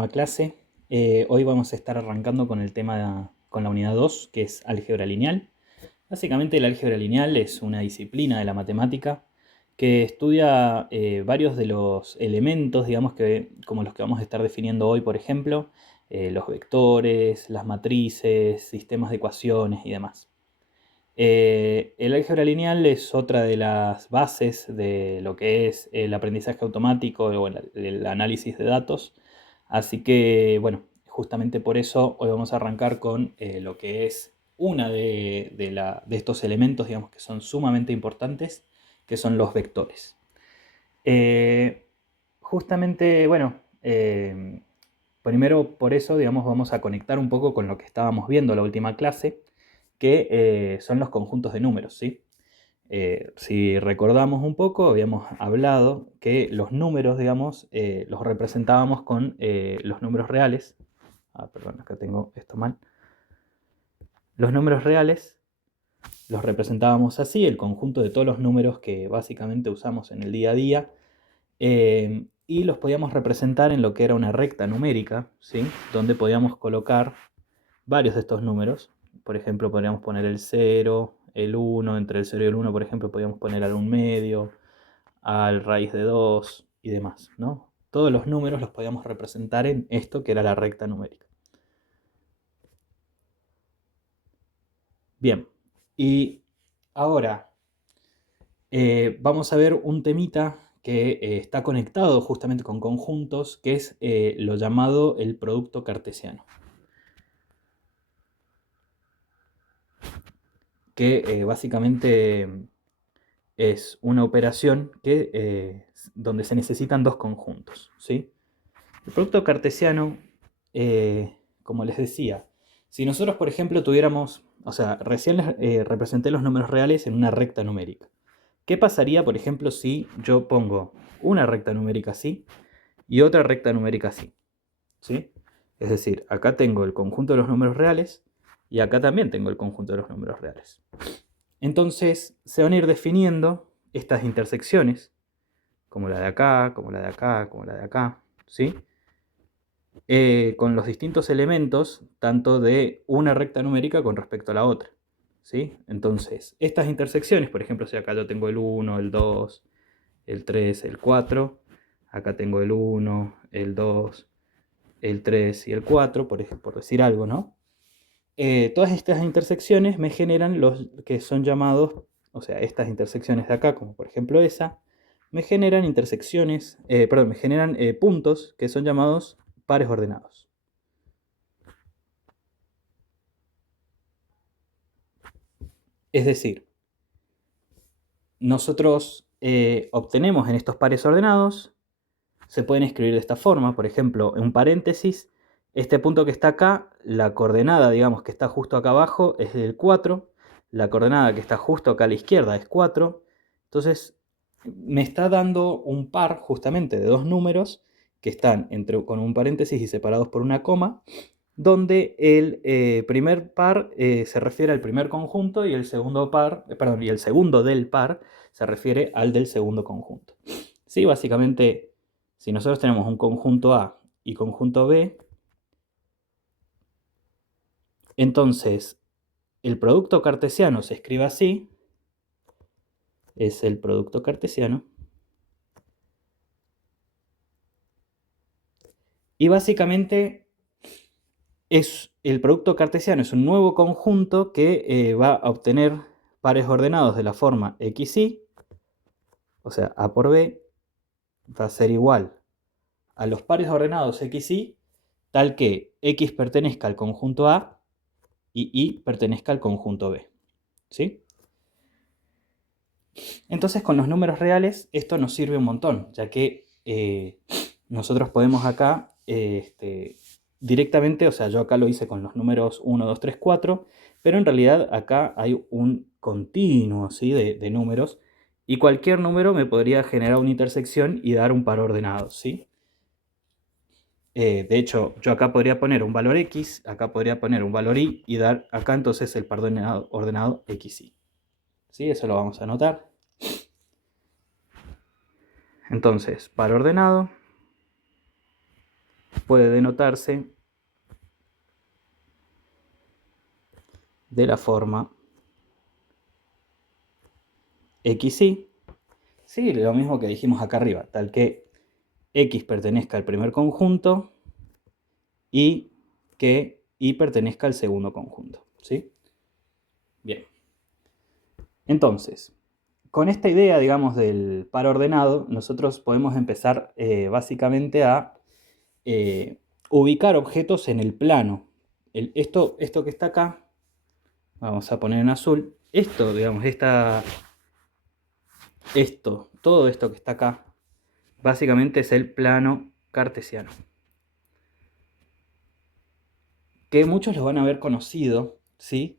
nueva clase. Hoy vamos a estar arrancando con el tema, con la unidad 2, que es álgebra lineal. Básicamente el álgebra lineal es una disciplina de la matemática que estudia varios de los elementos, digamos, como los que vamos a estar definiendo hoy, por ejemplo, los vectores, las matrices, sistemas de ecuaciones y demás. El álgebra lineal es otra de las bases de lo que es el aprendizaje automático o el análisis de datos. Así que, bueno, justamente por eso hoy vamos a arrancar con lo que es una de estos elementos, digamos, que son sumamente importantes, que son los vectores. Eh, Justamente, bueno, primero por eso, digamos, vamos a conectar un poco con lo que estábamos viendo en la última clase, que son los conjuntos de números, ¿sí? Si recordamos un poco, habíamos hablado que los números, digamos, los representábamos con los números reales. Perdón, acá tengo esto mal. Los números reales los representábamos así, el conjunto de todos los números que básicamente usamos en el día a día. Y los podíamos representar en lo que era una recta numérica, ¿sí? Donde podíamos colocar varios de estos números. Por ejemplo, podríamos poner el 0, el 1, entre el 0 y el 1, por ejemplo, podríamos poner al 1 medio, al raíz de 2 y demás, ¿no? Todos los números los podíamos representar en esto que era la recta numérica. Bien, y ahora vamos a ver un temita que está conectado justamente con conjuntos, que es lo llamado el producto cartesiano. Que básicamente es una operación donde se necesitan dos conjuntos, ¿sí? El producto cartesiano, como les decía, si nosotros, por ejemplo, tuviéramos, o sea, recién les representé los números reales en una recta numérica. ¿Qué pasaría, por ejemplo, si yo pongo una recta numérica así y otra recta numérica así? ¿Sí? Es decir, acá tengo el conjunto de los números reales y acá también tengo el conjunto de los números reales. Entonces se van a ir definiendo estas intersecciones, como la de acá, como la de acá, como la de acá, ¿sí? Con los distintos elementos, tanto de una recta numérica con respecto a la otra, ¿sí? Entonces, estas intersecciones, por ejemplo, si acá yo tengo el 1, el 2, el 3, el 4, acá tengo el 1, el 2, el 3 y el 4, por decir algo, ¿no? Todas estas intersecciones me generan los que son llamados, o sea, estas intersecciones de acá, como por ejemplo esa, me generan me generan puntos que son llamados pares ordenados. Es decir, nosotros obtenemos en estos pares ordenados, se pueden escribir de esta forma, por ejemplo, en un paréntesis, este punto que está acá, la coordenada, digamos, que está justo acá abajo es el 4, la coordenada que está justo acá a la izquierda es 4, entonces me está dando un par justamente de dos números que están con un paréntesis y separados por una coma, donde el primer par se refiere al primer conjunto y el segundo y el segundo del par se refiere al del segundo conjunto. Sí, básicamente, si nosotros tenemos un conjunto A y conjunto B, entonces el producto cartesiano se escribe así, es el producto cartesiano, y básicamente el producto cartesiano es un nuevo conjunto que va a obtener pares ordenados de la forma XY, o sea, A por B va a ser igual a los pares ordenados XY, tal que X pertenezca al conjunto A y Y pertenezca al conjunto B. ¿Sí? Entonces con los números reales esto nos sirve un montón, ya que nosotros podemos acá directamente, o sea, yo acá lo hice con los números 1, 2, 3, 4, pero en realidad acá hay un continuo, ¿sí? de números, y cualquier número me podría generar una intersección y dar un par ordenado, ¿sí? De hecho, yo acá podría poner un valor X, acá podría poner un valor Y y dar acá entonces el par ordenado XY. ¿Sí? Eso lo vamos a anotar. Entonces, par ordenado puede denotarse de la forma xy, sí, lo mismo que dijimos acá arriba, tal que x pertenezca al primer conjunto y que y pertenezca al segundo conjunto, ¿sí? Bien. Entonces, con esta idea, digamos, del par ordenado, nosotros podemos empezar básicamente a ubicar objetos en el plano. Esto que está acá, vamos a poner en azul, esto, digamos, todo esto que está acá, básicamente es el plano cartesiano. Que muchos lo van a haber conocido, ¿sí?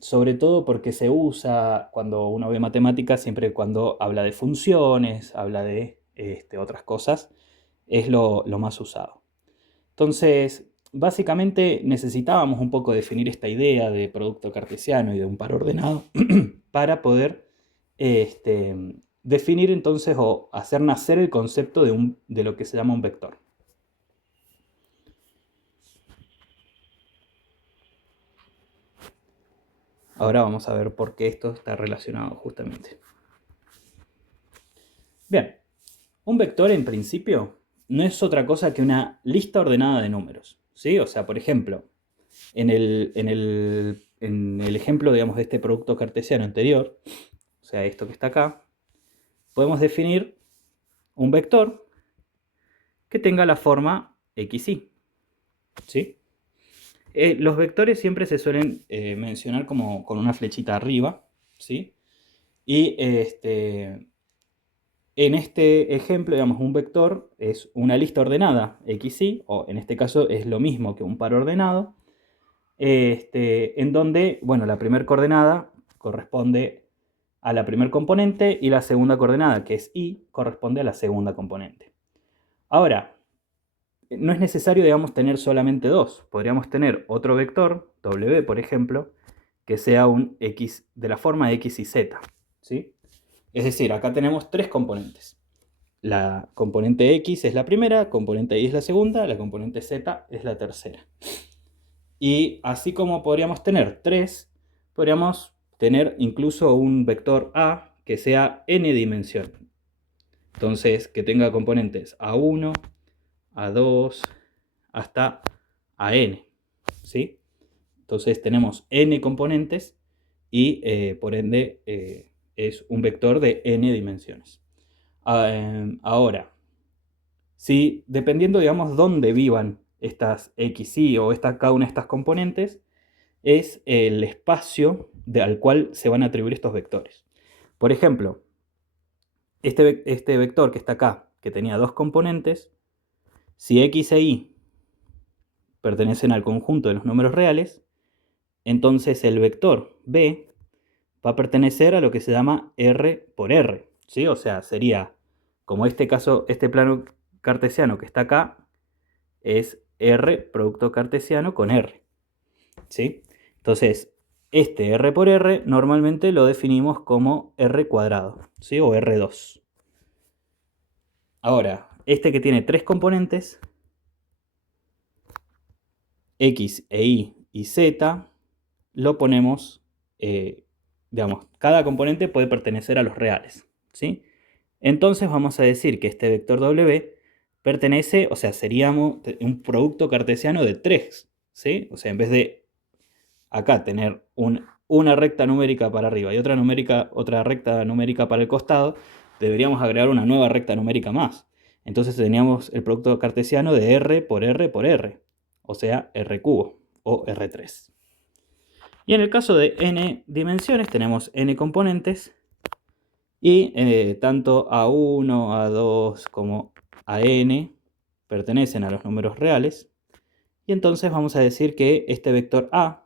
Sobre todo porque se usa cuando uno ve matemáticas, siempre cuando habla de funciones, habla de otras cosas, es lo más usado. Entonces, básicamente necesitábamos un poco definir esta idea de producto cartesiano y de un par ordenado para poder definir entonces o hacer nacer el concepto de lo que se llama un vector. Ahora vamos a ver por qué esto está relacionado justamente. Bien, un vector en principio no es otra cosa que una lista ordenada de números, ¿sí? O sea, por ejemplo, en el ejemplo, digamos, de este producto cartesiano anterior, o sea, esto que está acá, podemos definir un vector que tenga la forma xy, ¿sí? Los vectores siempre se suelen mencionar como con una flechita arriba, ¿sí? Y en este ejemplo, digamos, un vector es una lista ordenada xy, o en este caso es lo mismo que un par ordenado, en donde, bueno, la primera coordenada corresponde a la primer componente y la segunda coordenada, que es y, corresponde a la segunda componente. Ahora, no es necesario, digamos, tener solamente dos. Podríamos tener otro vector, w, por ejemplo, que sea un x de la forma x y z, ¿sí? Es decir, acá tenemos tres componentes. La componente x es la primera, componente y es la segunda, la componente z es la tercera. Y así como podríamos tener tres, podríamos tener incluso un vector a que sea n dimensión. Entonces, que tenga componentes a1, a2, hasta an, ¿sí? Entonces tenemos n componentes y por ende es un vector de n dimensiones. Ahora, si dependiendo, digamos, dónde vivan estas xy o cada una de estas componentes, es el espacio al cual se van a atribuir estos vectores. Por ejemplo, este vector que está acá, que tenía dos componentes, si x e y pertenecen al conjunto de los números reales, entonces el vector b va a pertenecer a lo que se llama r por r, ¿sí? O sea, sería, como este caso, este plano cartesiano que está acá, es r producto cartesiano con r, ¿sí? Entonces, este r por r normalmente lo definimos como r cuadrado, ¿sí? O r2. Ahora, este que tiene tres componentes, x e y z, lo ponemos, digamos, cada componente puede pertenecer a los reales, ¿sí? Entonces vamos a decir que este vector w pertenece, o sea, seríamos un producto cartesiano de 3, ¿sí? O sea, en vez de acá tener una recta numérica para arriba y otra recta numérica para el costado, deberíamos agregar una nueva recta numérica más. Entonces teníamos el producto cartesiano de r por r por r, o sea, r cubo o r3. Y en el caso de n dimensiones tenemos n componentes y tanto a1, a2 como a n pertenecen a los números reales. Y entonces vamos a decir que este vector a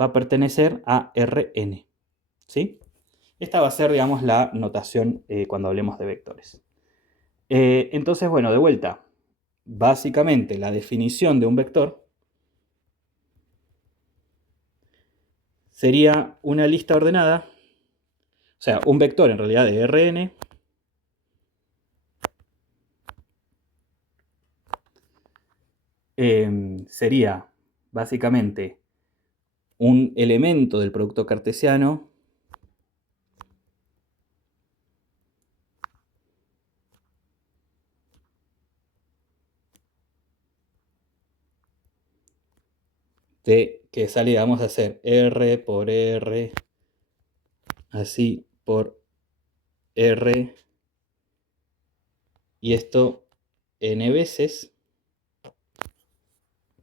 va a pertenecer a Rn, ¿sí? Esta va a ser, digamos, la notación cuando hablemos de vectores. Entonces, bueno, de vuelta, básicamente la definición de un vector sería una lista ordenada, o sea, un vector en realidad de Rn sería básicamente un elemento del producto cartesiano que sale, vamos a hacer R por R, así por R, y esto n veces,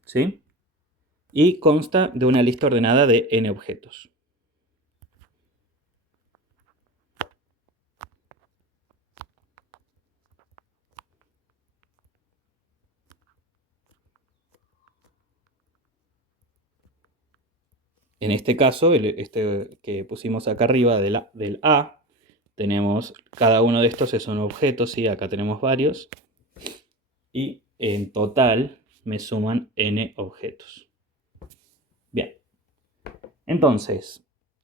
¿sí? Y consta de una lista ordenada de n objetos. En este caso, este que pusimos acá arriba del A, tenemos, cada uno de estos es un objeto, ¿sí? Acá tenemos varios. Y en total me suman n objetos. Bien. Entonces,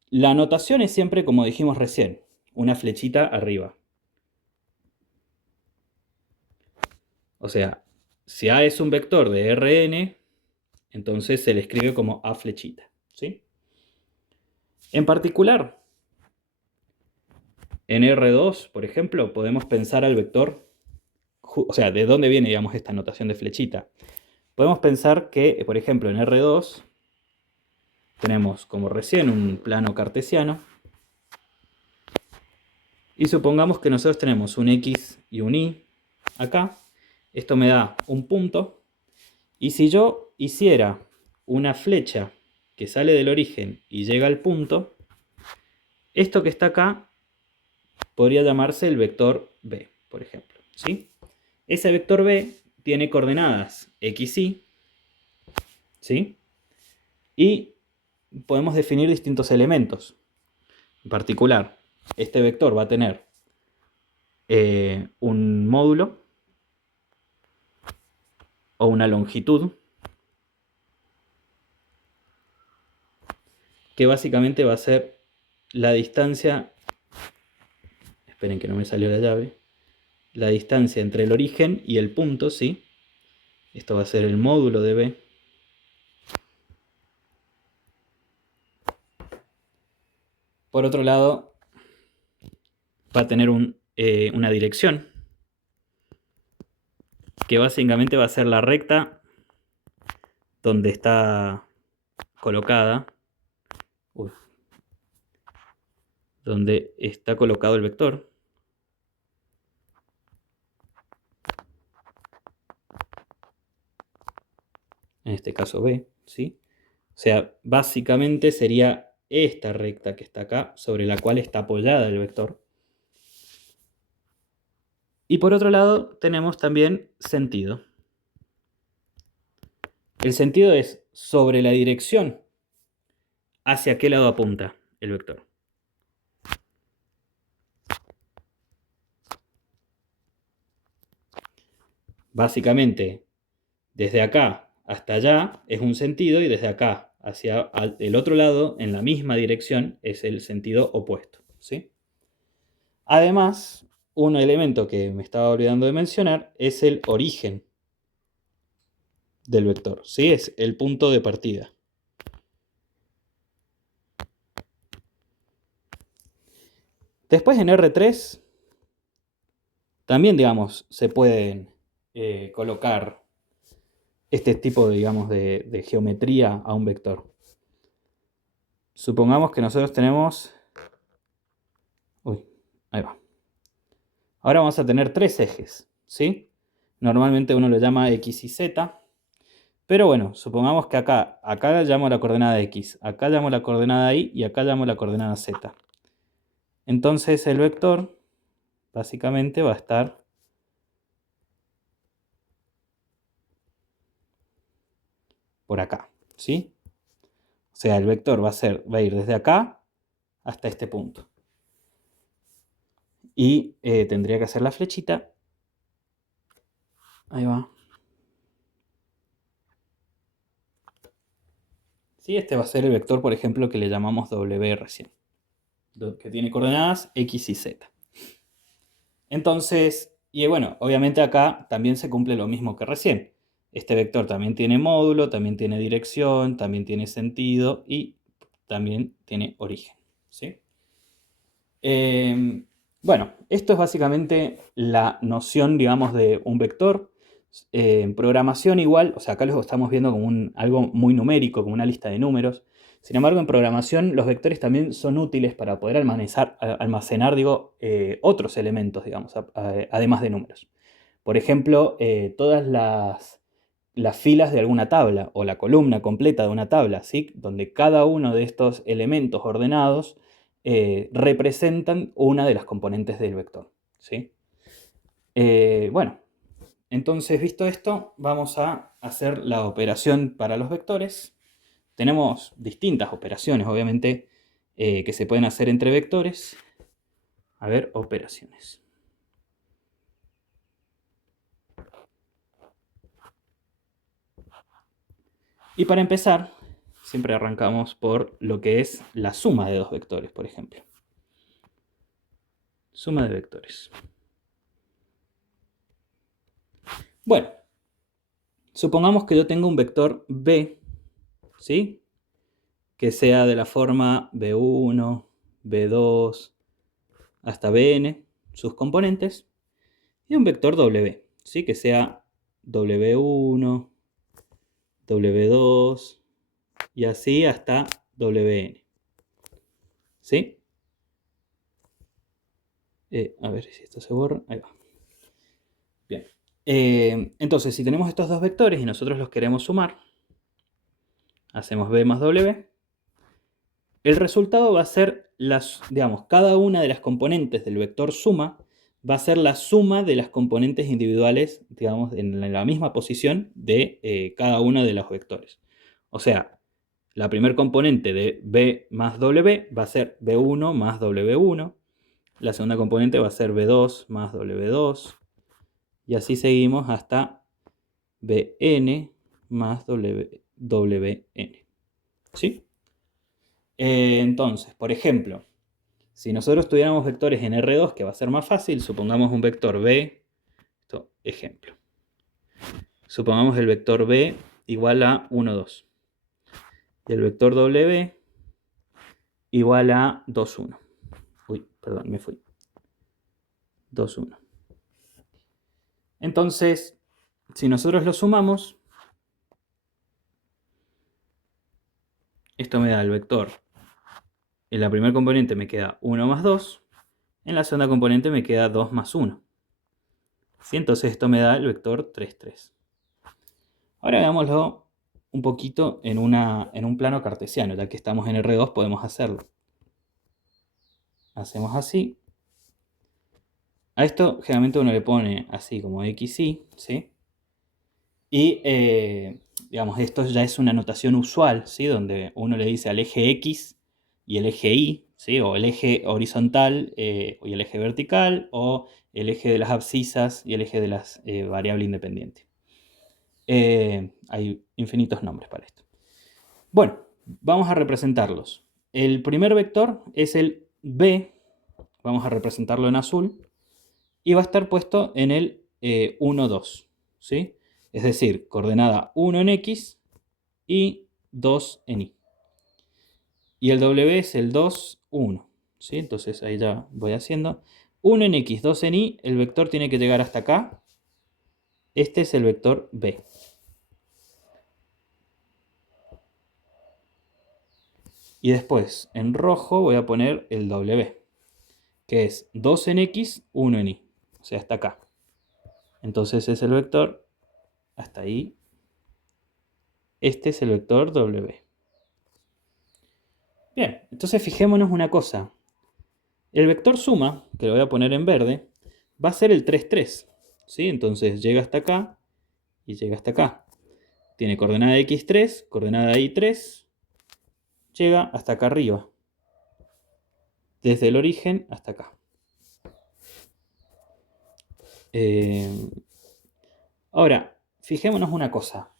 la notación es siempre, como dijimos recién, una flechita arriba. O sea, si A es un vector de Rn, entonces se le escribe como A flechita, ¿sí? En particular, en R2, por ejemplo, podemos pensar al vector, o sea, ¿de dónde viene, digamos, esta notación de flechita? Podemos pensar que, por ejemplo, en R2 tenemos, como recién, un plano cartesiano. Y supongamos que nosotros tenemos un X y un Y acá. Esto me da un punto. Y si yo hiciera una flecha que sale del origen y llega al punto, esto que está acá podría llamarse el vector B, por ejemplo, ¿sí? Ese vector B tiene coordenadas x, y, ¿sí? Y podemos definir distintos elementos. En particular, este vector va a tener un módulo o una longitud, que básicamente va a ser la distancia, esperen que no me salió la llave, la distancia entre el origen y el punto, ¿sí? Esto va a ser el módulo de B. Por otro lado, va a tener una dirección, que básicamente va a ser la recta donde está colocada, donde está colocado el vector. En este caso B, ¿sí? O sea, básicamente sería esta recta que está acá, sobre la cual está apoyada el vector. Y por otro lado, tenemos también sentido. El sentido es sobre la dirección hacia qué lado apunta el vector. Básicamente, desde acá hasta allá es un sentido y desde acá hacia el otro lado, en la misma dirección, es el sentido opuesto, ¿sí? Además, un elemento que me estaba olvidando de mencionar es el origen del vector, ¿sí? Es el punto de partida. Después en R3 también, digamos, se pueden colocar este tipo, digamos, de geometría a un vector. Supongamos que nosotros tenemos... Uy, ahí va. Ahora vamos a tener tres ejes, ¿sí? Normalmente uno lo llama X y Z. Pero bueno, supongamos que acá llamo la coordenada X, acá llamo la coordenada Y y acá llamo la coordenada Z. Entonces el vector básicamente va a estar por acá, ¿sí? O sea, el vector va a ir desde acá hasta este punto. Y tendría que hacer la flechita. Ahí va. ¿Sí? Este va a ser el vector, por ejemplo, que le llamamos W recién, que tiene coordenadas X y Z. Entonces, y bueno, obviamente acá también se cumple lo mismo que recién. Este vector también tiene módulo, también tiene dirección, también tiene sentido y también tiene origen, ¿sí? Bueno, esto es básicamente la noción, digamos, de un vector. En programación igual, o sea, acá lo estamos viendo como algo muy numérico, como una lista de números. Sin embargo, en programación los vectores también son útiles para poder almacenar digo, otros elementos, digamos, además de números. Por ejemplo, todas las filas de alguna tabla o la columna completa de una tabla, ¿sí? Donde cada uno de estos elementos ordenados representan una de las componentes del vector, ¿sí? Bueno, entonces visto esto, vamos a hacer la operación para los vectores. Tenemos distintas operaciones, obviamente, que se pueden hacer entre vectores. A ver, operaciones. Y para empezar, siempre arrancamos por lo que es la suma de dos vectores, por ejemplo. Suma de vectores. Bueno, supongamos que yo tengo un vector b, ¿sí? Que sea de la forma b1, b2, hasta bn, sus componentes, y un vector w, ¿sí? Que sea w1, w2, y así hasta wn, ¿sí? A ver si esto se borra. Ahí va. Bien. Entonces, si tenemos estos dos vectores y nosotros los queremos sumar, hacemos b más w. El resultado va a ser, digamos, cada una de las componentes del vector suma va a ser la suma de las componentes individuales, digamos, en la misma posición de cada uno de los vectores. O sea, la primer componente de b más w va a ser b1 más w1. La segunda componente va a ser b2 más w2. Y así seguimos hasta bn más wn. ¿Sí? Entonces, por ejemplo, si nosotros tuviéramos vectores en R2, que va a ser más fácil, supongamos un vector B, esto, ejemplo. Supongamos el vector B igual a 1, 2. Y el vector W igual a 2, 1. Uy, perdón, me fui. 2, 1. Entonces, si nosotros lo sumamos, esto me da el vector. En la primera componente me queda 1 más 2. En la segunda componente me queda 2 más 1. ¿Sí? Entonces esto me da el vector 3, 3. Ahora veámoslo un poquito en un plano cartesiano. Ya que estamos en R2 podemos hacerlo. Hacemos así. A esto generalmente uno le pone así como XY, ¿sí? Y digamos, esto ya es una notación usual, ¿sí? Donde uno le dice al eje X y el eje Y, ¿sí? O el eje horizontal y el eje vertical, o el eje de las abscisas y el eje de las variables independientes. Hay infinitos nombres para esto. Bueno, vamos a representarlos. El primer vector es el B, vamos a representarlo en azul, y va a estar puesto en el 1, 2, ¿sí? Es decir, coordenada 1 en X y 2 en Y. Y el W es el 2, 1, ¿sí? Entonces ahí ya voy haciendo. 1 en X, 2 en Y, el vector tiene que llegar hasta acá. Este es el vector B. Y después, en rojo, voy a poner el W, que es 2 en X, 1 en Y. O sea, hasta acá. Entonces es el vector hasta ahí. Este es el vector W. Bien, entonces fijémonos una cosa. El vector suma, que lo voy a poner en verde, va a ser el 3, 3. ¿Sí? Entonces llega hasta acá y llega hasta acá. Tiene coordenada x3, coordenada y3. Llega hasta acá arriba. Desde el origen hasta acá. Ahora, fijémonos una cosa.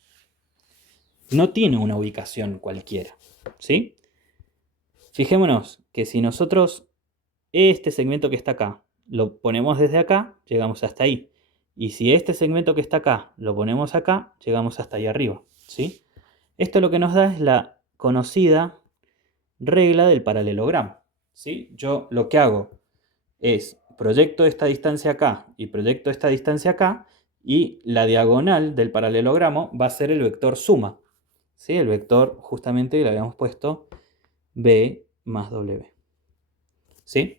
No tiene una ubicación cualquiera. ¿Sí? Fijémonos que si nosotros este segmento que está acá lo ponemos desde acá, llegamos hasta ahí. Y si este segmento que está acá lo ponemos acá, llegamos hasta ahí arriba, ¿sí? Esto lo que nos da es la conocida regla del paralelogramo, ¿sí? Yo lo que hago es proyecto esta distancia acá y proyecto esta distancia acá, y la diagonal del paralelogramo va a ser el vector suma, ¿sí? El vector justamente le habíamos puesto B más W, ¿sí?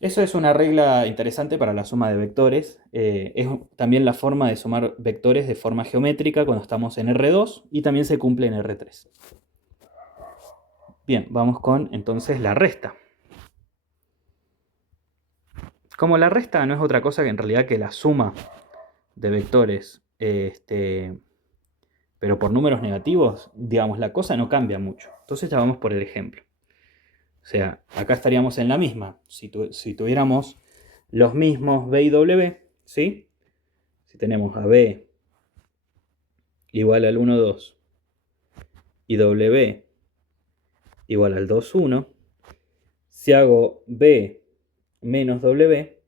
Eso es una regla interesante para la suma de vectores. Es también la forma de sumar vectores de forma geométrica cuando estamos en R2 y también se cumple en R3. Bien, vamos con entonces la resta. Como la resta no es otra cosa que en realidad que la suma de vectores, pero por números negativos, digamos, la cosa no cambia mucho. Entonces ya vamos por el ejemplo. O sea, acá estaríamos en la misma. Si tuviéramos los mismos B y W, ¿sí? Si tenemos a B igual al 1, 2 y W igual al 2, 1, si hago B menos W,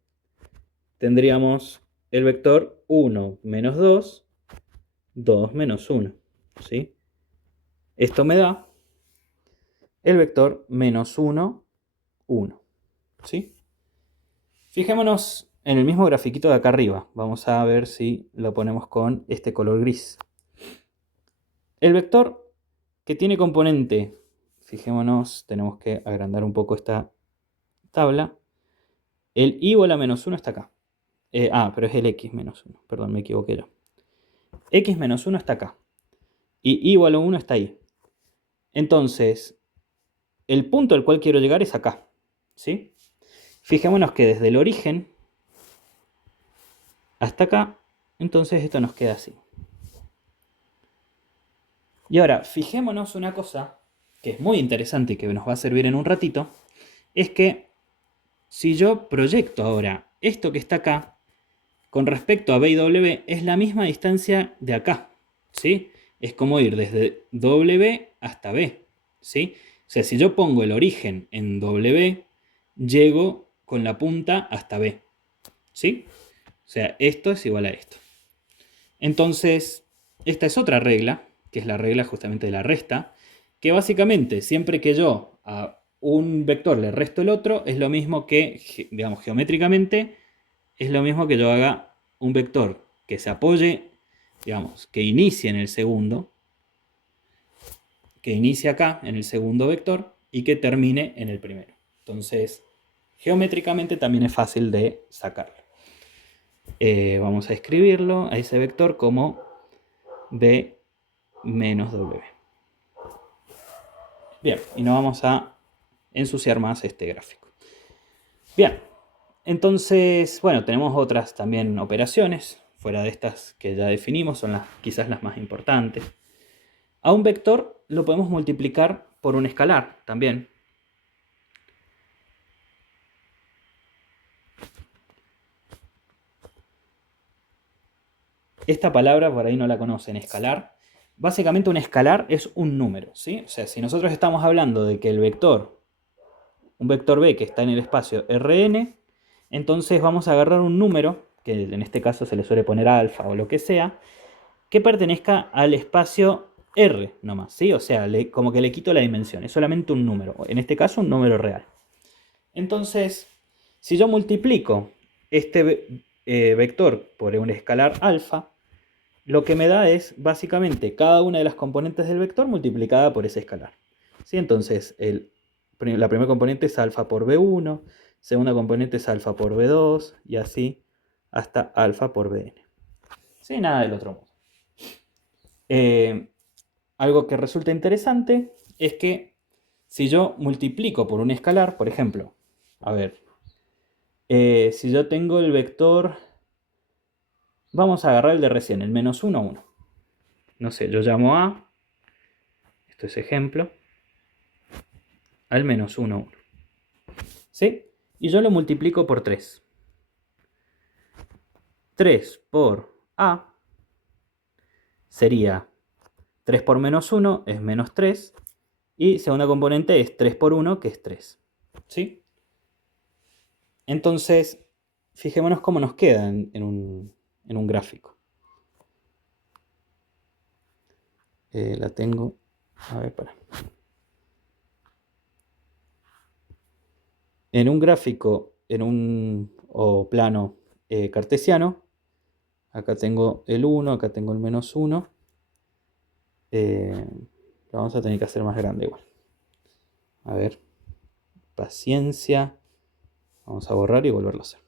tendríamos el vector 1 menos 2, 2 menos 1, ¿sí? Esto me da el vector menos 1, 1, ¿sí? Fijémonos en el mismo grafiquito de acá arriba. Vamos a ver si lo ponemos con este color gris. El vector que tiene componente, fijémonos, tenemos que agrandar un poco esta tabla. El y igual a menos 1 está acá. Pero es el x menos 1, perdón, me equivoqué yo. X menos 1 está acá. Y y igual a 1 está ahí. Entonces, el punto al cual quiero llegar es acá, ¿sí? Fijémonos que desde el origen hasta acá, entonces esto nos queda así. Y ahora, fijémonos una cosa que es muy interesante y que nos va a servir en un ratito, es que si yo proyecto ahora esto que está acá, con respecto a B y W, es la misma distancia de acá, ¿sí? Es como ir desde W hasta B, ¿sí? O sea, si yo pongo el origen en W, llego con la punta hasta B, ¿sí? O sea, esto es igual a esto. Entonces, esta es otra regla, que es la regla justamente de la resta, que básicamente siempre que yo a un vector le resto el otro, es lo mismo que, digamos, geométricamente, es lo mismo que yo haga un vector que se apoye, digamos, que inicie en el segundo, que inicie acá en el segundo vector y que termine en el primero. Entonces, geométricamente también es fácil de sacarlo. Vamos a escribirlo a ese vector como B menos W. Bien, y no vamos a ensuciar más este gráfico. Bien, entonces, bueno, tenemos otras también operaciones, fuera de estas que ya definimos, son quizás las más importantes. A un vector lo podemos multiplicar por un escalar también. Esta palabra por ahí no la conocen, escalar. Básicamente un escalar es un número, ¿sí? O sea, si nosotros estamos hablando de que el vector, un vector B que está en el espacio Rn, entonces vamos a agarrar un número, que en este caso se le suele poner alfa o lo que sea, que pertenezca al espacio R nomás, ¿sí? O sea, como que le quito la dimensión, es solamente un número, en este caso un número real. Entonces, si yo multiplico este vector por un escalar alfa, lo que me da es básicamente cada una de las componentes del vector multiplicada por ese escalar, ¿sí? Entonces, la primera componente es alfa por b1, segunda componente es alfa por b2 y así hasta alfa por bn. ¿Sí? Nada del otro modo. Algo que resulta interesante es que si yo multiplico por un escalar, por ejemplo, a ver, si yo tengo el vector, vamos a agarrar el de recién, el menos 1, 1. No sé, yo llamo a, esto es ejemplo, al menos 1, 1. ¿Sí? Y yo lo multiplico por 3. 3 por a sería 3 por menos 1 es menos 3. Y segunda componente es 3 por 1, que es 3. ¿Sí? Entonces, fijémonos cómo nos queda en un gráfico. La tengo, a ver, para. En un gráfico, o plano cartesiano, acá tengo el 1, acá tengo el -1. Lo vamos a tener que hacer más grande igual. A ver, paciencia. Vamos a borrar y volverlo a hacer.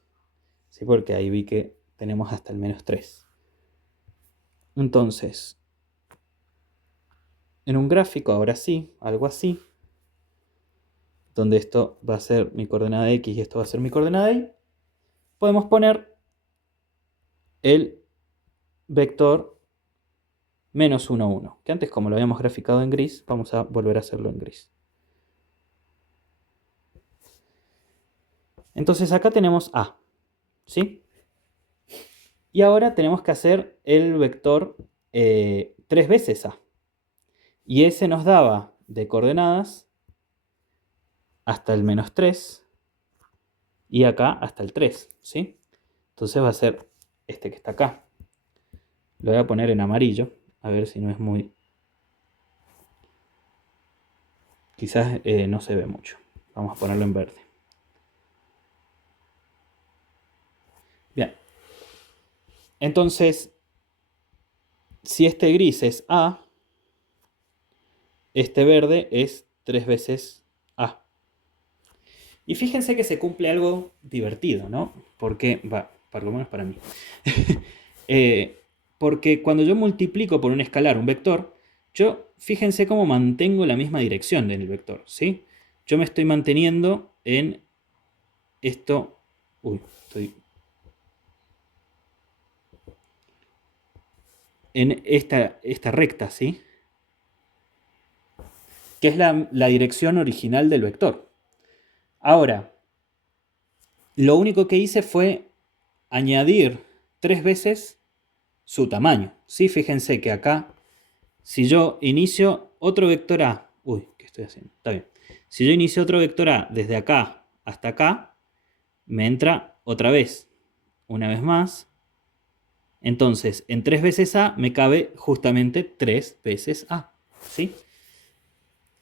Sí, porque ahí vi que tenemos hasta el -3. Entonces, en un gráfico, ahora sí, algo así, donde esto va a ser mi coordenada X y esto va a ser mi coordenada Y, podemos poner el vector -1, 1, que antes, como lo habíamos graficado en gris, vamos a volver a hacerlo en gris. Entonces acá tenemos A, ¿sí? Y ahora tenemos que hacer el vector 3 veces A. Y ese nos daba de coordenadas hasta el -3 y acá hasta el 3, ¿sí? Entonces va a ser este que está acá. Lo voy a poner en amarillo, a ver si no es muy... Quizás no se ve mucho. Vamos a ponerlo en verde. Bien. Entonces, si este gris es A, este verde es 3 veces A. Y fíjense que se cumple algo divertido, ¿no? Porque, por lo menos para mí. Porque cuando yo multiplico por un escalar un vector, fíjense cómo mantengo la misma dirección del vector, ¿sí? Yo me estoy manteniendo en esto... Uy, en esta recta, ¿sí? Que es la dirección original del vector. Ahora, lo único que hice fue añadir 3 veces su tamaño, ¿sí? Fíjense que acá, si yo inicio otro vector A, uy, ¿qué estoy haciendo? Está bien. Si yo inicio otro vector A desde acá hasta acá, me entra otra vez, una vez más. Entonces, en 3 veces A me cabe justamente 3 veces A, ¿sí?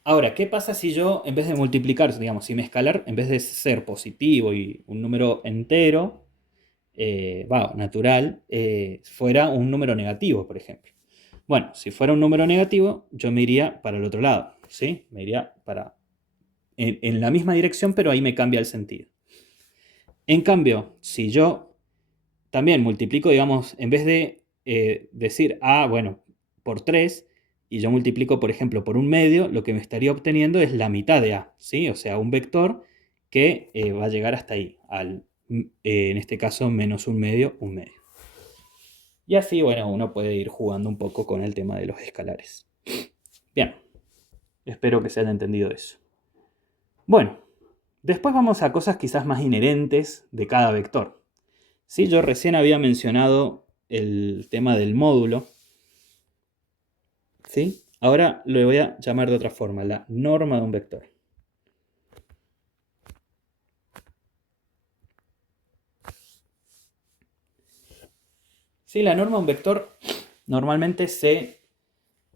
Ahora, ¿qué pasa si yo, en vez de multiplicar, digamos, si mi escalar, en vez de ser positivo y un número entero, natural, fuera un número negativo, por ejemplo? Bueno, si fuera un número negativo, yo me iría para el otro lado, ¿sí? Me iría en la misma dirección, pero ahí me cambia el sentido. En cambio, si yo también multiplico, digamos, en vez de decir A, bueno, por 3, y yo multiplico, por ejemplo, por un medio, lo que me estaría obteniendo es la mitad de A, ¿sí? O sea, un vector que va a llegar hasta ahí, en este caso, -1 medio, 1 medio. Y así, bueno, uno puede ir jugando un poco con el tema de los escalares. Bien, espero que se haya entendido eso. Bueno, después vamos a cosas quizás más inherentes de cada vector. Sí, yo recién había mencionado el tema del módulo. ¿Sí? Ahora lo voy a llamar de otra forma, la norma de un vector. Sí, la norma de un vector normalmente se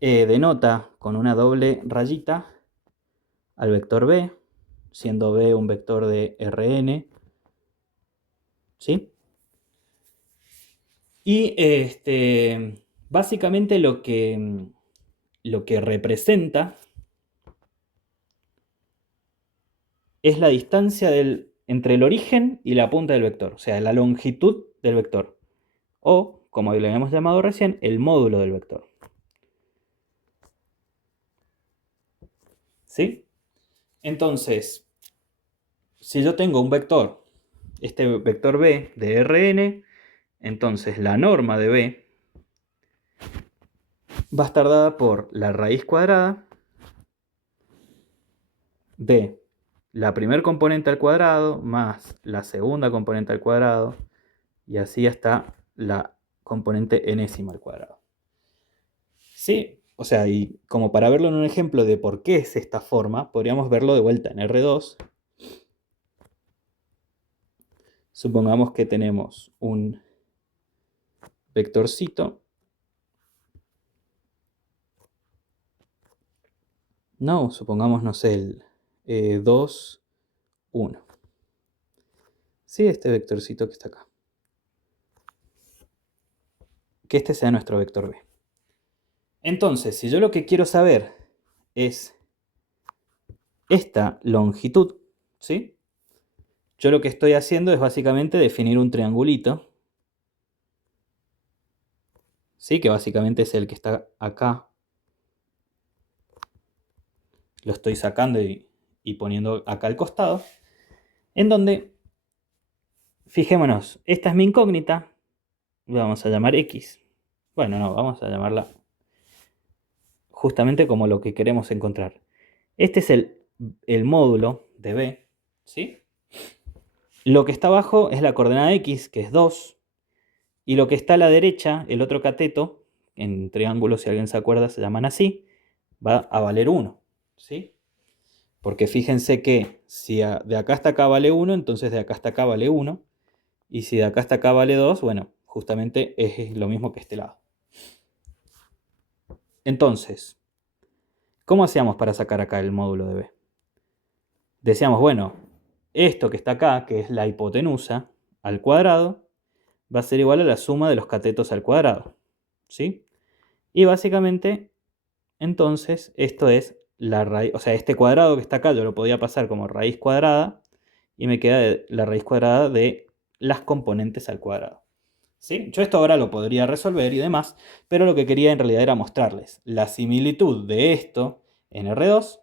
denota con una doble rayita al vector B, siendo B un vector de Rn. ¿Sí? Y básicamente lo que representa es la distancia entre el origen y la punta del vector, o sea, la longitud del vector. O, como lo habíamos llamado recién, el módulo del vector. ¿Sí? Entonces, si yo tengo un vector, este vector B de Rn, entonces la norma de B va a estar dada por la raíz cuadrada de la primer componente al cuadrado más la segunda componente al cuadrado, y así hasta la componente enésima al cuadrado. ¿Sí? O sea, y como para verlo en un ejemplo de por qué es esta forma, podríamos verlo de vuelta en R2. Supongamos que tenemos un vectorcito. No, supongamos, no sé, el 2, 1. Sí, este vectorcito que está acá. Que este sea nuestro vector B. Entonces, si yo lo que quiero saber es esta longitud, ¿sí? Yo lo que estoy haciendo es básicamente definir un triangulito, ¿sí? Que básicamente es el que está acá. Lo estoy sacando y poniendo acá al costado. En donde, fijémonos, esta es mi incógnita. La vamos a llamar X. Bueno, no, vamos a llamarla justamente como lo que queremos encontrar. Este es el módulo de B, ¿sí? Lo que está abajo es la coordenada X, que es 2. Y lo que está a la derecha, el otro cateto, en triángulos, si alguien se acuerda, se llaman así, va a valer 1, ¿sí? Porque fíjense que si de acá hasta acá vale 1, entonces de acá hasta acá vale 1. Y si de acá hasta acá vale 2, bueno, justamente es lo mismo que este lado. Entonces, ¿cómo hacíamos para sacar acá el módulo de B? Decíamos, bueno, esto que está acá, que es la hipotenusa al cuadrado, va a ser igual a la suma de los catetos al cuadrado, ¿sí? Y básicamente, entonces, esto es la raíz, o sea, este cuadrado que está acá yo lo podía pasar como raíz cuadrada y me queda la raíz cuadrada de las componentes al cuadrado. ¿Sí? Yo esto ahora lo podría resolver y demás, pero lo que quería en realidad era mostrarles la similitud de esto en R2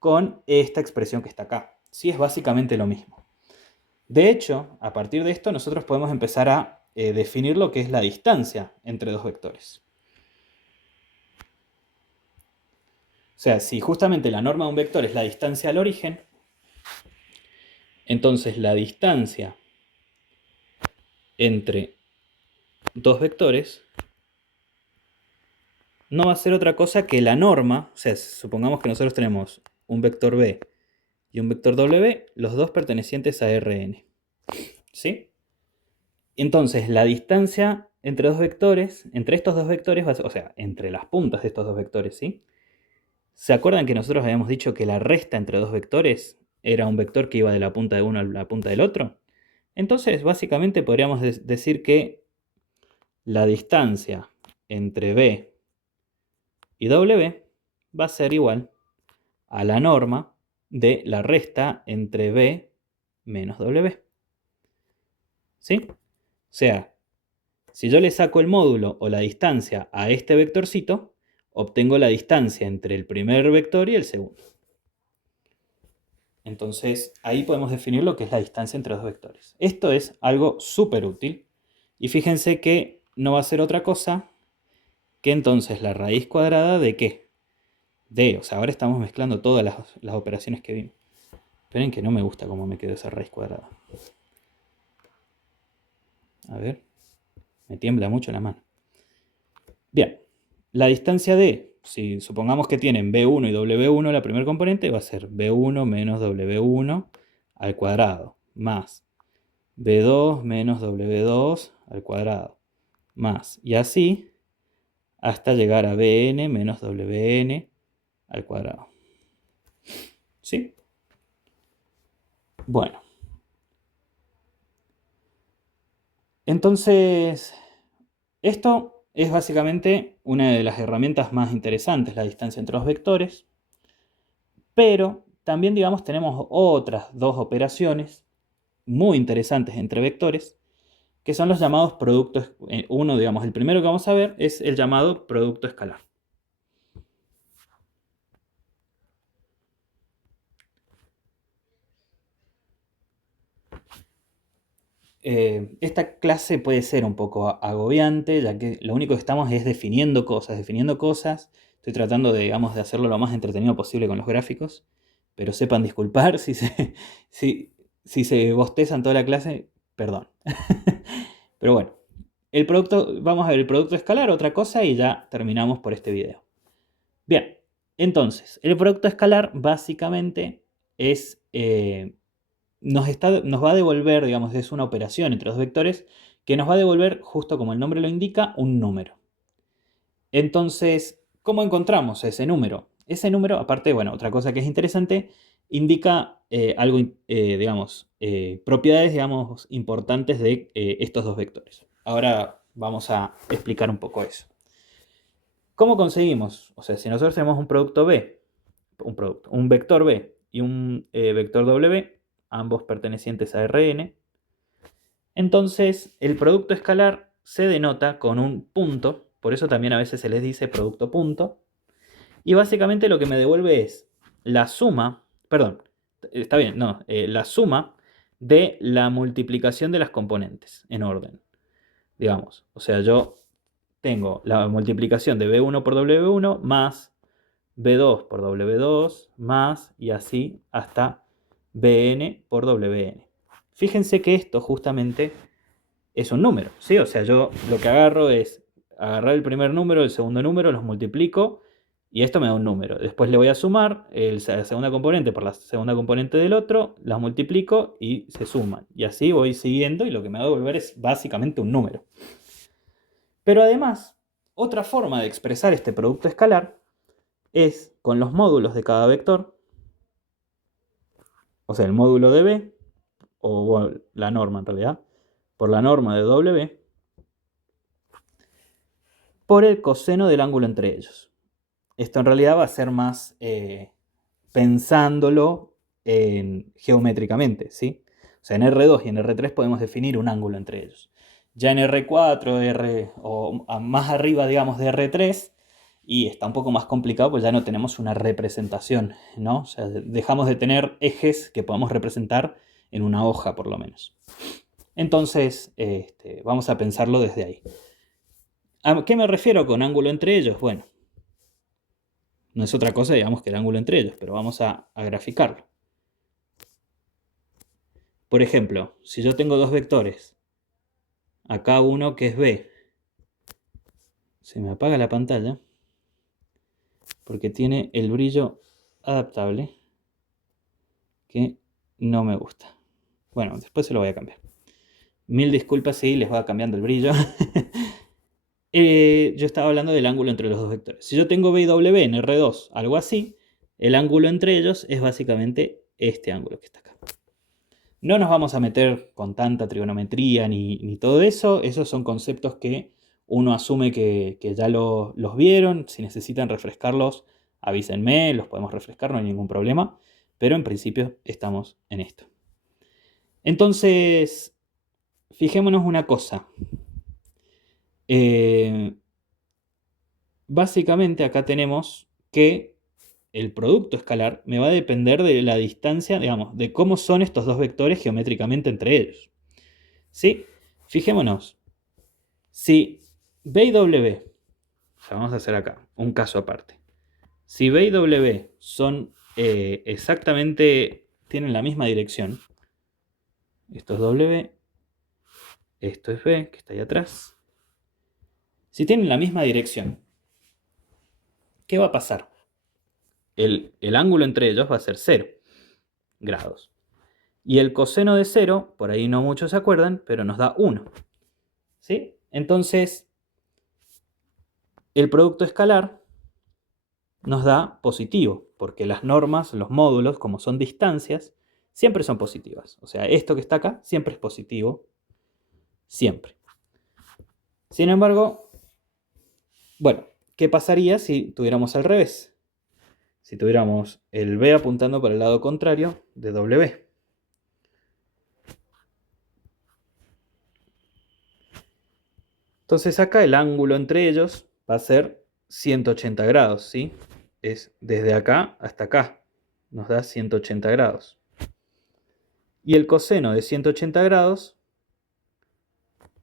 con esta expresión que está acá. Sí, es básicamente lo mismo. De hecho, a partir de esto nosotros podemos empezar a definir lo que es la distancia entre dos vectores. O sea, si justamente la norma de un vector es la distancia al origen, entonces la distancia entre dos vectores no va a ser otra cosa que la norma. O sea, supongamos que nosotros tenemos un vector B y un vector W, los dos pertenecientes a Rn. ¿Sí? Entonces, la distancia entre dos vectores, entre estos dos vectores, o sea, entre las puntas de estos dos vectores, ¿sí? ¿Se acuerdan que nosotros habíamos dicho que la resta entre dos vectores era un vector que iba de la punta de uno a la punta del otro? Entonces, básicamente podríamos decir que la distancia entre B y W va a ser igual a la norma de la resta entre B menos W. ¿Sí? O sea, si yo le saco el módulo o la distancia a este vectorcito, obtengo la distancia entre el primer vector y el segundo. Entonces, ahí podemos definir lo que es la distancia entre dos vectores. Esto es algo súper útil. Y fíjense que no va a ser otra cosa que entonces la raíz cuadrada de ¿qué? De, o sea, ahora estamos mezclando todas las operaciones que vimos. Esperen que no me gusta cómo me quedó esa raíz cuadrada. A ver, me tiembla mucho la mano. Bien, la distancia de, si supongamos que tienen B1 y W1, la primera componente va a ser B1 menos W1 al cuadrado, más B2 menos W2 al cuadrado, más, y así hasta llegar a Bn menos Wn al cuadrado. ¿Sí? Bueno. Entonces, esto es básicamente una de las herramientas más interesantes, la distancia entre los vectores. Pero también, digamos, tenemos otras dos operaciones muy interesantes entre vectores, que son los llamados productos. Uno, digamos, el primero que vamos a ver es el llamado producto escalar. Esta clase puede ser un poco agobiante, ya que lo único que estamos es definiendo cosas. Estoy tratando de, digamos, de hacerlo lo más entretenido posible con los gráficos, pero sepan disculpar si se bostezan toda la clase, perdón. Pero bueno, vamos a ver el producto escalar, otra cosa, y ya terminamos por este video. Bien, entonces, el producto escalar básicamente es nos va a devolver, digamos, es una operación entre dos vectores que nos va a devolver, justo como el nombre lo indica, un número. Entonces, ¿cómo encontramos ese número? Ese número, aparte, bueno, otra cosa que es interesante, indica algo, digamos, propiedades, digamos, importantes de estos dos vectores. Ahora vamos a explicar un poco eso. ¿Cómo conseguimos? O sea, si nosotros tenemos un producto B, un vector B y un vector W, ambos pertenecientes a Rn, entonces el producto escalar se denota con un punto, por eso también a veces se les dice producto punto, y básicamente lo que me devuelve es la suma, perdón, está bien, no, la suma de la multiplicación de las componentes en orden, digamos. O sea, yo tengo la multiplicación de B1 por W1 más B2 por W2 más y así hasta Bn por Wn. Fíjense que esto justamente es un número, ¿sí? O sea, yo lo que agarro es agarrar el primer número, el segundo número, los multiplico y esto me da un número. Después le voy a sumar la segunda componente por la segunda componente del otro, las multiplico y se suman. Y así voy siguiendo y lo que me va a devolver es básicamente un número. Pero además, otra forma de expresar este producto escalar es con los módulos de cada vector, o sea, el módulo de B, o bueno, la norma en realidad, por la norma de W, por el coseno del ángulo entre ellos. Esto en realidad va a ser más pensándolo geométricamente, ¿sí? O sea, en R2 y en R3 podemos definir un ángulo entre ellos. Ya en R4, o más arriba, digamos, de R3, y está un poco más complicado, pues ya no tenemos una representación, ¿no? O sea, dejamos de tener ejes que podamos representar en una hoja, por lo menos. Entonces, vamos a pensarlo desde ahí. ¿A qué me refiero con ángulo entre ellos? Bueno, no es otra cosa, digamos, que el ángulo entre ellos, pero vamos a graficarlo. Por ejemplo, si yo tengo dos vectores, acá uno que es B, se me apaga la pantalla porque tiene el brillo adaptable que no me gusta. Bueno, después se lo voy a cambiar. Mil disculpas si les va cambiando el brillo. Yo estaba hablando del ángulo entre los dos vectores. Si yo tengo B y W en R2, algo así, el ángulo entre ellos es básicamente este ángulo que está acá. No nos vamos a meter con tanta trigonometría ni todo eso. Esos son conceptos que uno asume que ya los vieron. Si necesitan refrescarlos, avísenme, los podemos refrescar, no hay ningún problema. Pero en principio estamos en esto. Entonces, fijémonos una cosa. Básicamente acá tenemos que el producto escalar me va a depender de la distancia, digamos, de cómo son estos dos vectores geométricamente entre ellos. ¿Sí? Fijémonos. Si B y W, vamos a hacer acá un caso aparte. Si B y W son exactamente, tienen la misma dirección, esto es W, esto es B, que está ahí atrás. Si tienen la misma dirección, ¿qué va a pasar? El ángulo entre ellos va a ser 0 grados. Y el coseno de 0, por ahí no muchos se acuerdan, pero nos da 1. ¿Sí? Entonces, el producto escalar nos da positivo, porque las normas, los módulos, como son distancias, siempre son positivas. O sea, esto que está acá siempre es positivo. Siempre. Sin embargo, bueno, ¿qué pasaría si tuviéramos al revés? Si tuviéramos el B apuntando para el lado contrario de W. Entonces acá el ángulo entre ellos va a ser 180 grados, ¿sí? Es desde acá hasta acá. Nos da 180 grados. Y el coseno de 180 grados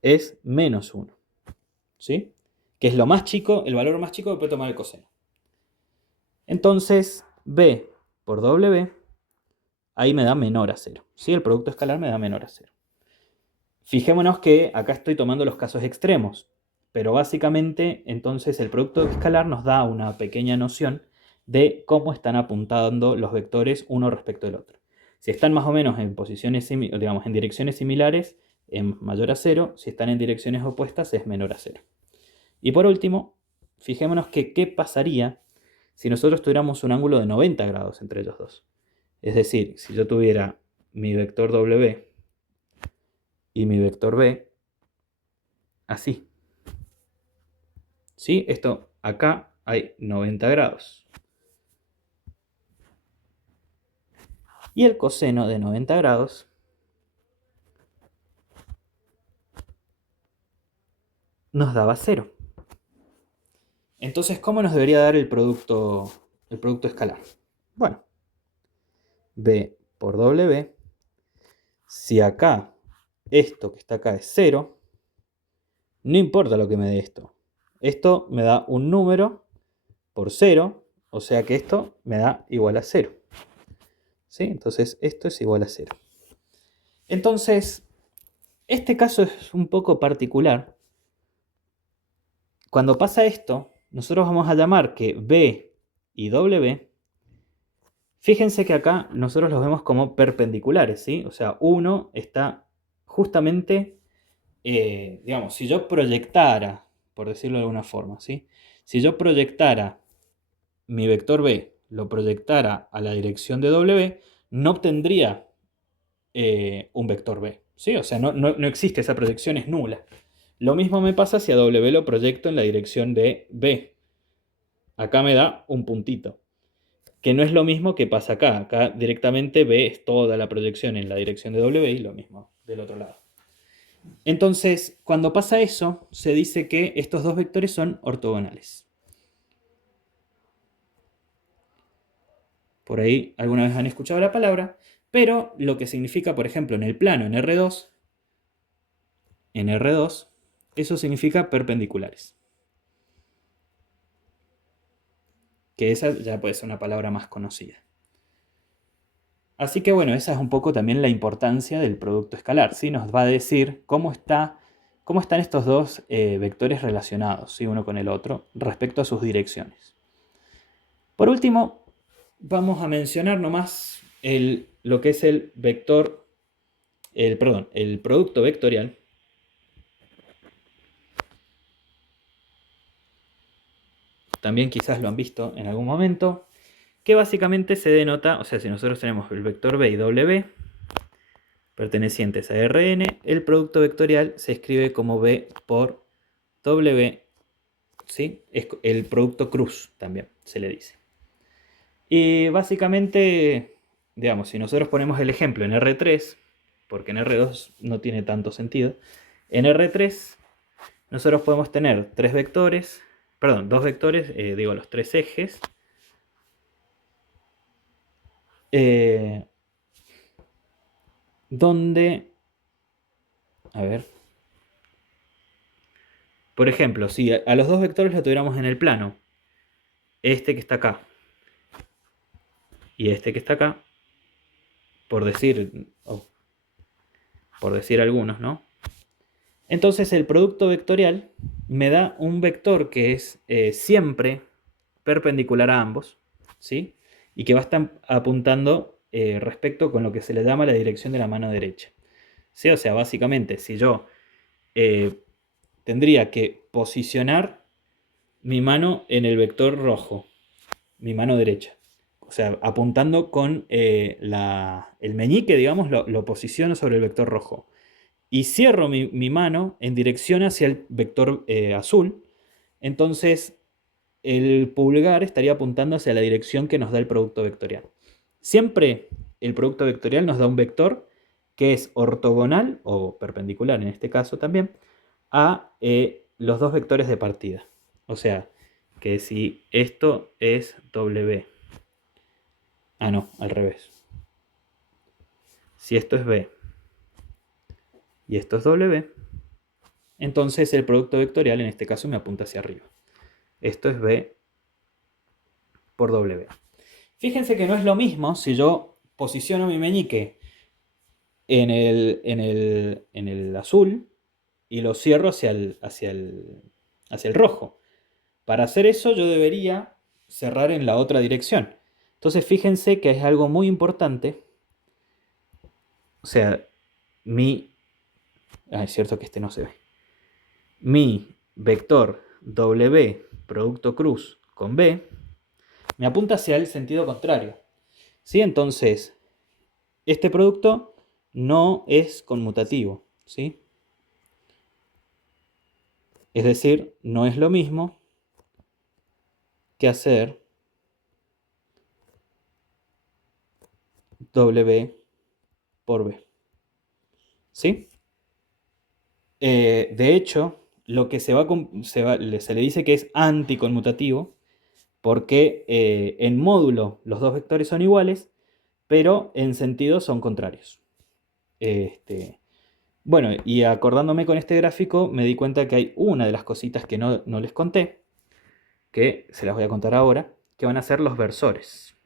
es menos 1. ¿Sí? Que es lo más chico, el valor más chico que puede tomar el coseno. Entonces, B por W, ahí me da menor a 0. ¿Sí? El producto escalar me da menor a 0. Fijémonos que acá estoy tomando los casos extremos, pero básicamente entonces el producto escalar nos da una pequeña noción de cómo están apuntando los vectores uno respecto del otro. Si están más o menos en posiciones, digamos, en direcciones similares, es mayor a 0. Si están en direcciones opuestas, es menor a 0. Y por último, fijémonos que qué pasaría si nosotros tuviéramos un ángulo de 90 grados entre ellos dos. Es decir, si yo tuviera mi vector W y mi vector B, así. ¿Sí? Esto acá hay 90 grados. Y el coseno de 90 grados nos daba 0. Entonces, ¿cómo nos debería dar el producto escalar? Bueno, B por W. Si acá esto que está acá es 0, no importa lo que me dé esto. Esto me da un número por 0, o sea que esto me da igual a 0. ¿Sí? Entonces esto es igual a 0. Entonces, este caso es un poco particular. Cuando pasa esto, nosotros vamos a llamar que B y W, fíjense que acá nosotros los vemos como perpendiculares, ¿sí? O sea, uno está justamente, digamos, si yo proyectara, por decirlo de alguna forma, ¿sí? Si yo proyectara mi vector B, lo proyectara a la dirección de W, no obtendría un vector B, ¿sí? O sea, no existe, esa proyección es nula. Lo mismo me pasa si a W lo proyecto en la dirección de B. Acá me da un puntito, que no es lo mismo que pasa acá. Acá directamente B es toda la proyección en la dirección de W y lo mismo del otro lado. Entonces, cuando pasa eso, se dice que estos dos vectores son ortogonales. Por ahí alguna vez han escuchado la palabra, pero lo que significa, por ejemplo, en el plano, en R2, eso significa perpendiculares. Que esa ya puede ser una palabra más conocida. Así que bueno, esa es un poco también la importancia del producto escalar, ¿sí? Nos va a decir cómo están estos dos vectores relacionados, ¿sí? Uno con el otro, respecto a sus direcciones. Por último, vamos a mencionar nomás lo que es el producto vectorial. También quizás lo han visto en algún momento, que básicamente se denota, o sea, si nosotros tenemos el vector B y W pertenecientes a Rn, el producto vectorial se escribe como B por W, ¿sí? Es el producto cruz también se le dice. Y básicamente, digamos, si nosotros ponemos el ejemplo en R3, porque en R2 no tiene tanto sentido, en R3 nosotros podemos tener dos vectores, los tres ejes, donde, a ver, por ejemplo, si a los dos vectores lo tuviéramos en el plano, este que está acá y este que está acá, por decir algunos, ¿no? Entonces el producto vectorial me da un vector que es siempre perpendicular a ambos, ¿sí? Y que va a estar apuntando respecto con lo que se le llama la dirección de la mano derecha. ¿Sí? O sea, básicamente, si yo tendría que posicionar mi mano en el vector rojo, mi mano derecha. O sea, apuntando con el meñique, digamos, lo posiciono sobre el vector rojo. Y cierro mi mano en dirección hacia el vector azul. Entonces, el pulgar estaría apuntando hacia la dirección que nos da el producto vectorial. Siempre el producto vectorial nos da un vector que es ortogonal, o perpendicular en este caso también, a los dos vectores de partida. O sea, que si esto es W. Ah, no, al revés. Si esto es B y esto es W, entonces el producto vectorial en este caso me apunta hacia arriba. Esto es B por W. Fíjense que no es lo mismo si yo posiciono mi meñique en el azul y lo cierro hacia el rojo. Para hacer eso yo debería cerrar en la otra dirección. Entonces fíjense que es algo muy importante o sea, es cierto que este no se ve. Mi vector W producto cruz con B me apunta hacia el sentido contrario. ¿Sí? Entonces, este producto no es conmutativo. ¿Sí? Es decir, no es lo mismo que hacer W por B. ¿Sí? De hecho, lo que se le dice que es anticonmutativo porque en módulo los dos vectores son iguales, pero en sentido son contrarios. Bueno, y acordándome con este gráfico, me di cuenta que hay una de las cositas que no les conté, que se las voy a contar ahora, que van a ser los versores.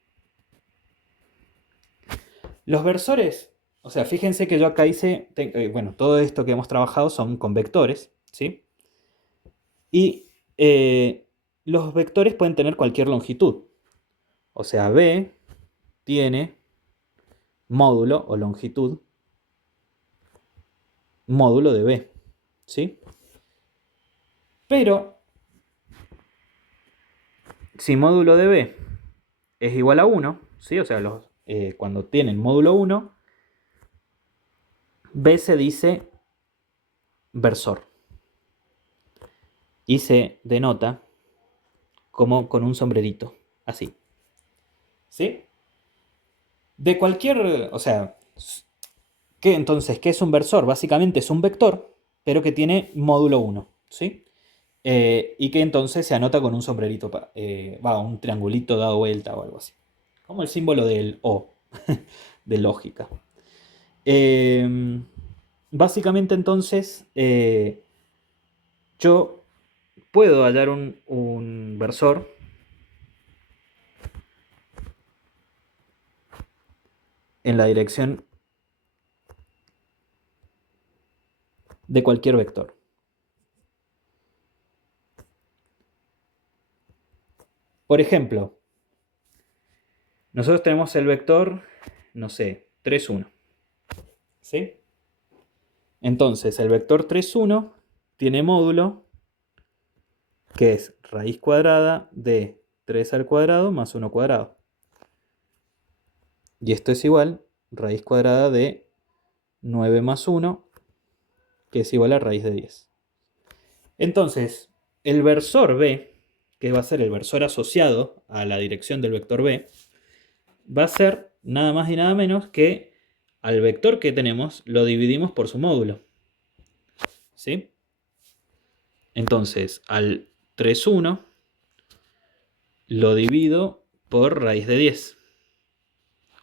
Los versores, o sea, fíjense que yo acá hice, bueno, todo esto que hemos trabajado son con vectores, ¿sí? Y los vectores pueden tener cualquier longitud. O sea, B tiene módulo o longitud módulo de B, ¿sí? Pero si módulo de B es igual a 1, ¿sí? O sea, cuando tienen módulo 1, B se dice versor y se denota como con un sombrerito, así, ¿sí? De cualquier, o sea, entonces, ¿qué es un versor? Básicamente es un vector, pero que tiene módulo 1, ¿sí? Y que entonces se anota con un sombrerito, un triangulito dado vuelta o algo así. Como el símbolo del O, de lógica. Básicamente entonces yo puedo hallar un versor en la dirección de cualquier vector. Por ejemplo, nosotros tenemos el vector, no sé, 3, 1. ¿Sí? Entonces, el vector 3, 1 tiene módulo que es raíz cuadrada de 3 al cuadrado más 1 cuadrado. Y esto es igual a raíz cuadrada de 9 más 1, que es igual a raíz de 10. Entonces, el versor B, que va a ser el versor asociado a la dirección del vector B, va a ser nada más y nada menos que al vector que tenemos lo dividimos por su módulo. ¿Sí? Entonces, al 3, 1 lo divido por raíz de 10.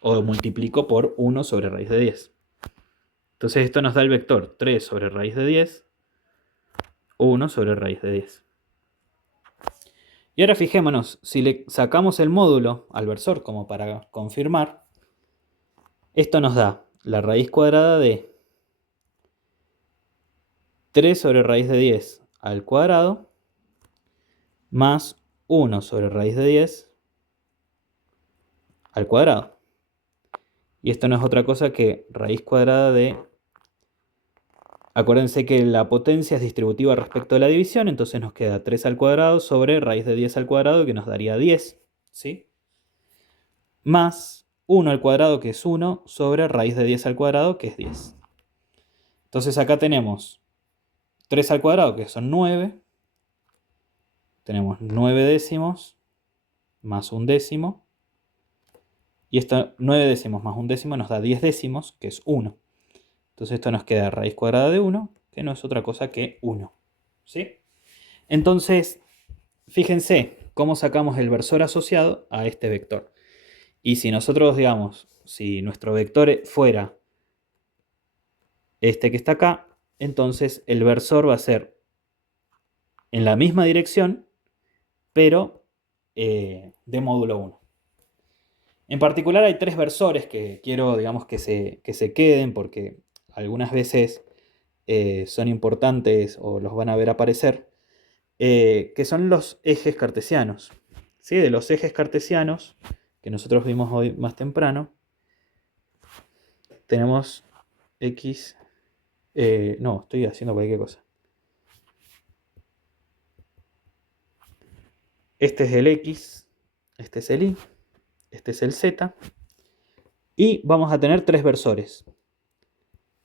O multiplico por 1 sobre raíz de 10. Entonces esto nos da el vector 3 sobre raíz de 10, 1 sobre raíz de 10. Y ahora fijémonos, si le sacamos el módulo al versor como para confirmar, esto nos da la raíz cuadrada de 3 sobre raíz de 10 al cuadrado más 1 sobre raíz de 10 al cuadrado. Y esto no es otra cosa que raíz cuadrada de... Acuérdense que la potencia es distributiva respecto a la división, entonces nos queda 3 al cuadrado sobre raíz de 10 al cuadrado, que nos daría 10, ¿sí? Más 1 al cuadrado, que es 1, sobre raíz de 10 al cuadrado, que es 10. Entonces acá tenemos 3 al cuadrado, que son 9. Tenemos 9 décimos más un décimo. Y esto 9 décimos más un décimo nos da 10 décimos, que es 1. Entonces esto nos queda raíz cuadrada de 1, que no es otra cosa que 1. ¿Sí? Entonces, fíjense cómo sacamos el versor asociado a este vector. Y si nosotros, digamos, si nuestro vector fuera este que está acá, entonces el versor va a ser en la misma dirección, pero de módulo 1. En particular hay 3 versores que quiero, digamos, que se queden porque algunas veces son importantes o los van a ver aparecer, que son los ejes cartesianos. ¿Sí? De los ejes cartesianos que nosotros vimos hoy más temprano, tenemos X. No, estoy haciendo cualquier cosa. Este es el X, este es el Y, este es el Z. Y vamos a tener tres versores.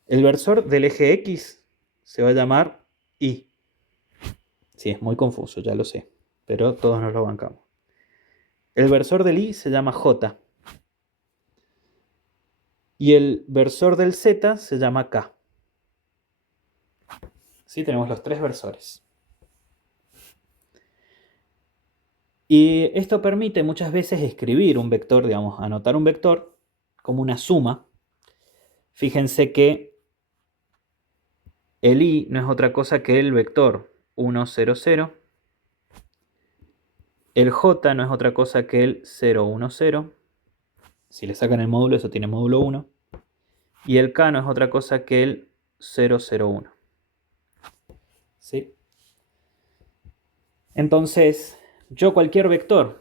El versor del eje X se va a llamar Y. Sí, es muy confuso, ya lo sé, pero todos nos lo bancamos. El versor del Y se llama J. Y el versor del Z se llama K. ¿Sí? Tenemos los tres versores. Y esto permite muchas veces escribir un vector, digamos, anotar un vector como una suma. Fíjense que el I no es otra cosa que el vector 1, 0, 0. El J no es otra cosa que el 0, 1, 0. Si le sacan el módulo, eso tiene módulo 1. Y el K no es otra cosa que el 0, 0, 1. ¿Sí? Entonces, yo cualquier vector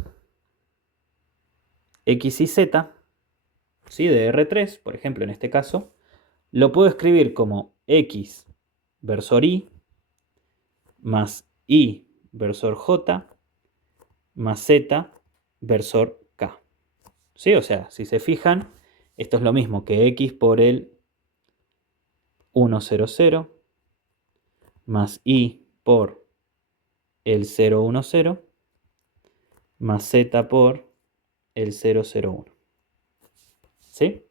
X y Z, ¿sí? De R3, por ejemplo, en este caso, lo puedo escribir como X versor Y más Y versor J más Z versor K. ¿Sí? O sea, si se fijan, esto es lo mismo que X por el 1, 0, 0 más Y por el 0, 1, 0 más Z por el 0, 0, 1. ¿Sí?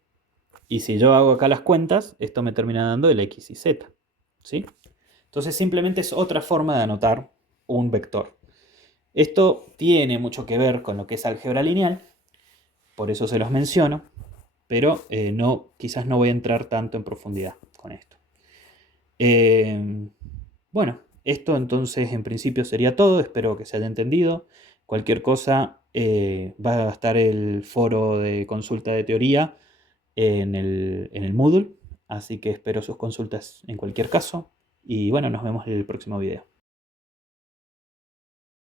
Y si yo hago acá las cuentas, esto me termina dando el X y Z. ¿Sí? Entonces simplemente es otra forma de anotar un vector. Esto tiene mucho que ver con lo que es álgebra lineal, por eso se los menciono, pero quizás no voy a entrar tanto en profundidad con esto. Bueno, esto entonces en principio sería todo, espero que se haya entendido. Cualquier cosa, va a estar el foro de consulta de teoría en el Moodle, así que espero sus consultas en cualquier caso. Y bueno, nos vemos en el próximo video.